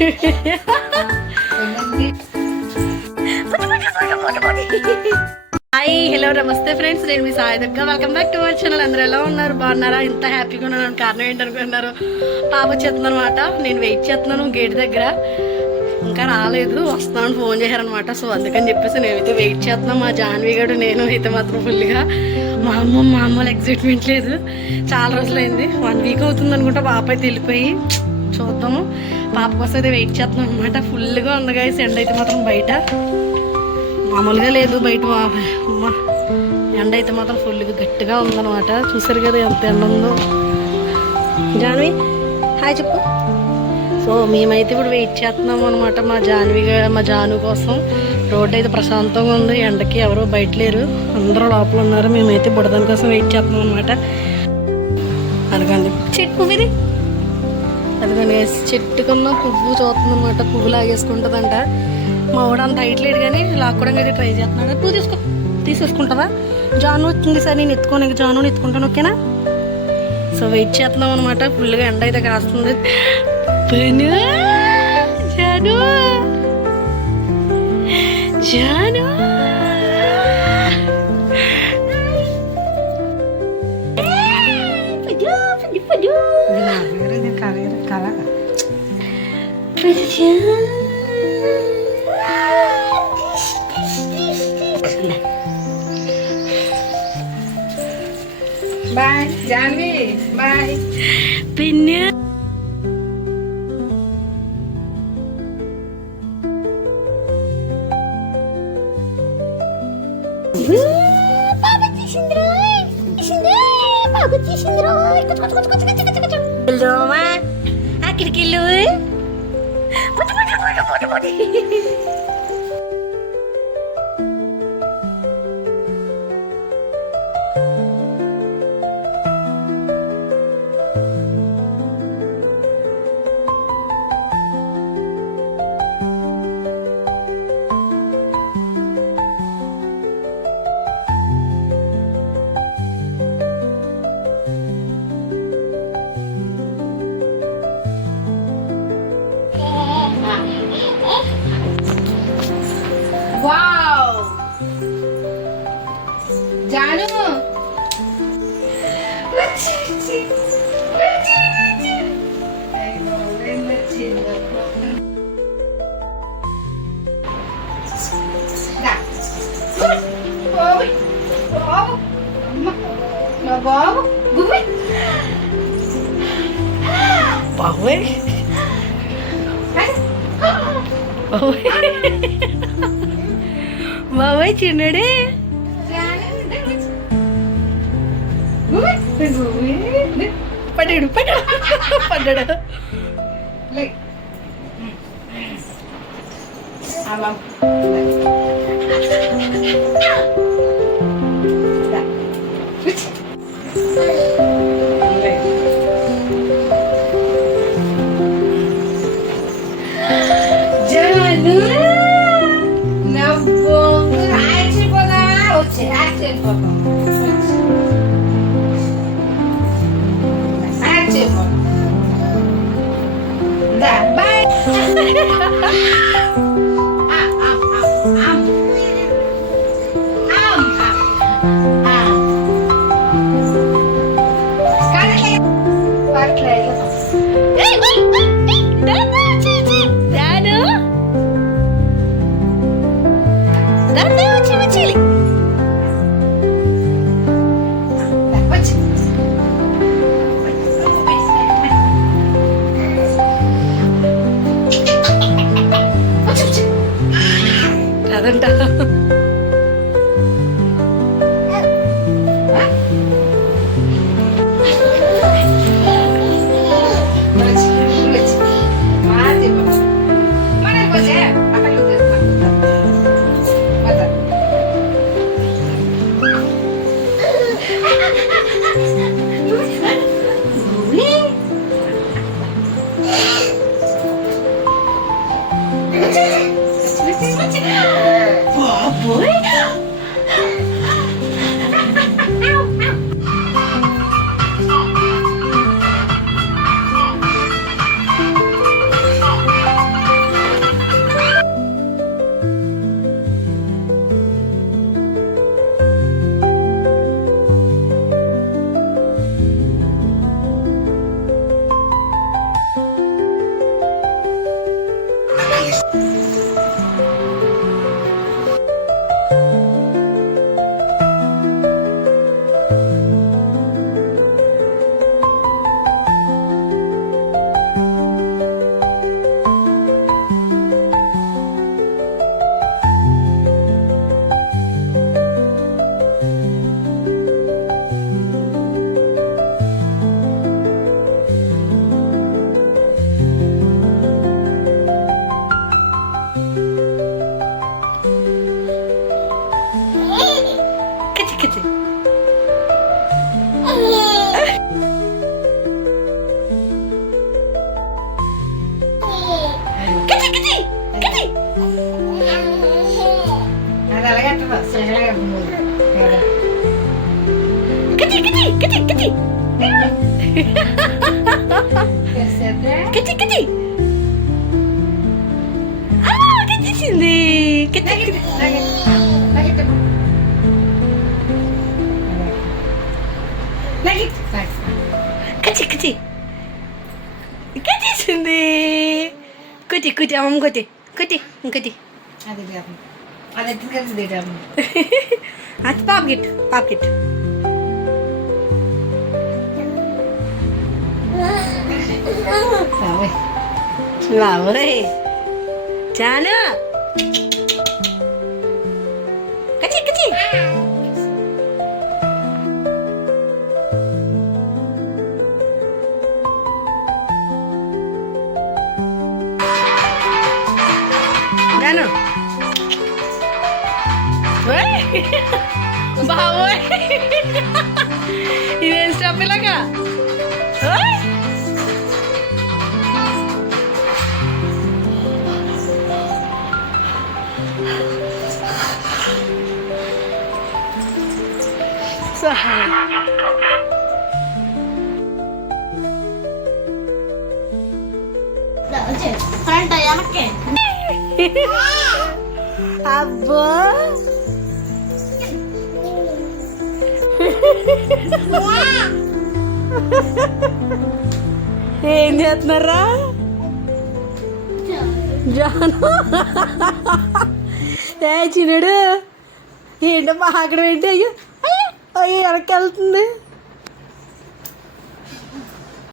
Hi hello నమస్తే friends, నేను మీ Sai Durga. Welcome back to our channel. అందరూ ఎలా ఉన్నారు? బాగున్నారా? ఇంత హ్యాపీగా ఉన్నాను. కారణం ఏంటనుకున్నారు? పాప వచ్చేస్తుంది అనమాట. నేను వెయిట్ చేస్తున్నాను గేట్ దగ్గర, ఇంకా రాలేదు. వస్తున్నాను ఫోన్ చేశారనమాట. సో అందుకని చెప్పేసి నేనైతే వెయిట్ చేస్తున్నాను. మా జాన్వి గడు నేను అయితే మాత్రం ఫుల్గా మా అమ్మలు ఎగ్జైట్మెంట్ లేదు. చాలా రోజులైంది, 1 వీక్ అవుతుంది అనుకుంటా పాప అయితే వెళ్ళిపోయి. చూద్దాము, పాప కోసం అయితే వెయిట్ చేస్తున్నాం అనమాట. ఫుల్గా ఉంది గైస్ ఎండ అయితే మాత్రం బయట మామూలుగా లేదు. బయట ఎండ అయితే మాత్రం ఫుల్గా గట్టిగా ఉందన్నమాట. చూసారు కదా ఎంత ఎండ ఉందో. జాన్వి హాయ్ చెప్పు. సో మేమైతే ఇప్పుడు వెయిట్ చేస్తున్నాము అనమాట మా జాను కోసం. రోడ్డు అయితే ప్రశాంతంగా ఉంది, ఎండకి ఎవరో బయట లేరు, అందరూ లోపల ఉన్నారు. మేమైతే బుడదాని కోసం వెయిట్ చేస్తున్నాం అనమాట. అదిగోండి చెట్టు పువ్వు ఇది, అదిగోండి చెట్టుకున్న పువ్వు చూస్తుంది అనమాట. పువ్వు లాగేసుకుంటుందంట. మా వాడు అంత హైట్ లేడు కానీ లాక్కోవడానికి అయితే ట్రై చేస్తున్నాడు. పువ్వు తీసేసుకుంటావా? జాను వచ్చింది సార్, నేను ఎత్తుకోను, జాను ఎత్తుకుంటాను, ఓకేనా? సో వెయిట్ చేస్తున్నాం అనమాట. ఫుల్గా ఎండ అయితే కాస్తుంది. జాను జాను బాయ్ జాన్వి, బాయ్ పిన్ని. అక్కడికి వెళ్ళు. వావ్ జాను బాబు బాబోయ్ బాబోయ్ చిన్నడే పడ్డాడు పడ్డాడు. జాను నవ్వు ఆడిపోదా వచ్చి ఆడిపోతాం. బాయ్ కచి కచి కచి Kesetnya. కచి కచి కచిసింది కచి Lagi. Lagi teman. Lagi. కచి కచి కచిసింది కుటి కుటి అమ్మ కుటి కుటి కుటి Ada di dalam. Ada tinggal di dalam. అది పాప్కిట్ పాప్కిట్ Sawe. బాబోయ్ చాను కచి కచి జాను బాబోయ్ ఇదేం స్టాప్ ఇలాగా ఓయ్ సహాయం అబ్బో ఏం చేస్తున్నారా జాను ఏ చిన్నడు ఏంటమ్మా అక్కడ ఏంటి అయ్యో అయ్యో అయ్యో వెనక్కి వెళ్తుంది